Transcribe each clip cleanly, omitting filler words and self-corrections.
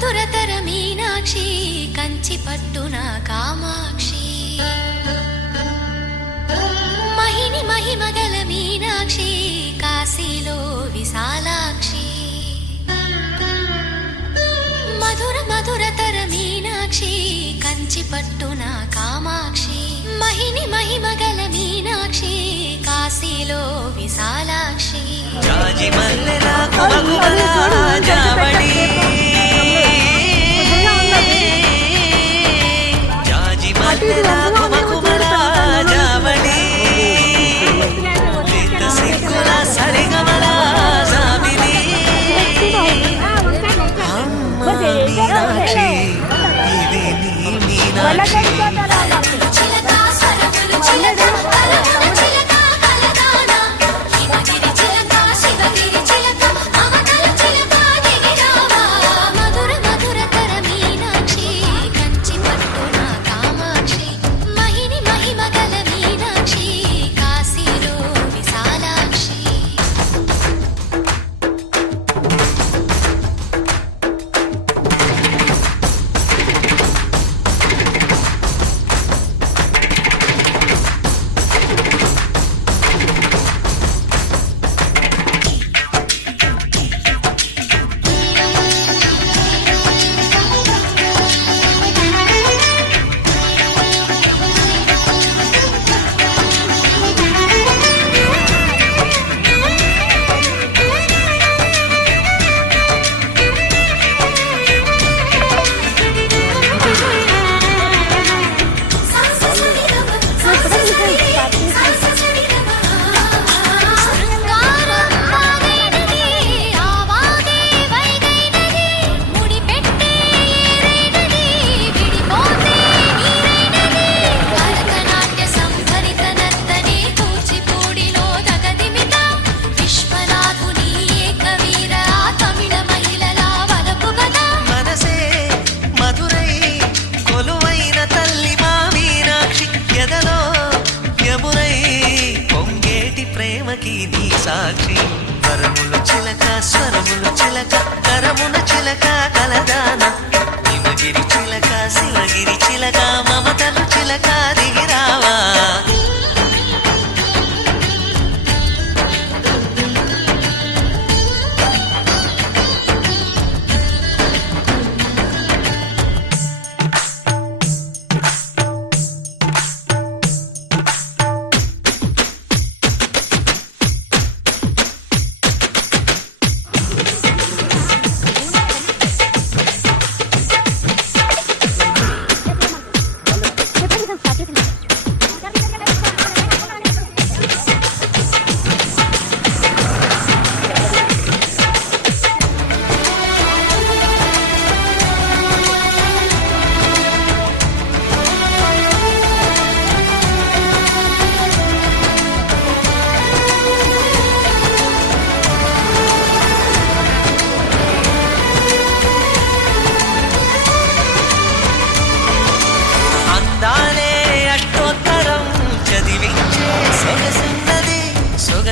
మధురతర మీనాక్షి కంచి పట్టున కామాక్షి మహిని మహిమగల మీనాక్షి కాశీలో విశాలాక్షి మధుర మధురతర మీనాక్షి కంచి పట్టున కామాక్షి మహిని మహిమగల మీనాక్షి కాశీలో విశాలాక్షి జాజి మల్లెల కుమకుమల జావళి జాజి మల్లెల కుమకుమల జావళి లేత సిక్కుల సరిగమల జాబిలి అమ్మ మీనాక్షి ఇది నీ మీనాక్షి సాక్షి వరములు చిలక స్వరములు చిలక కరమున చిలక కలదాన హిమగిరి చిలక శివగిరి చిలక మమతలు చిలక దిగిరావా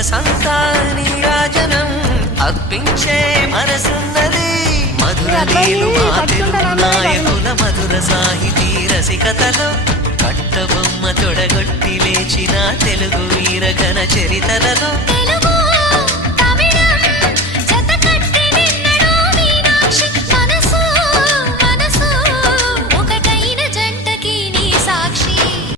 సంతానీరాజనం అర్పించే మనసున్నది మధుర నీలు మా తెలుగు నాయకుల మధుర సాహితీ రసికతలో కట్టబొమ్మ తొడగొట్టి లేచిన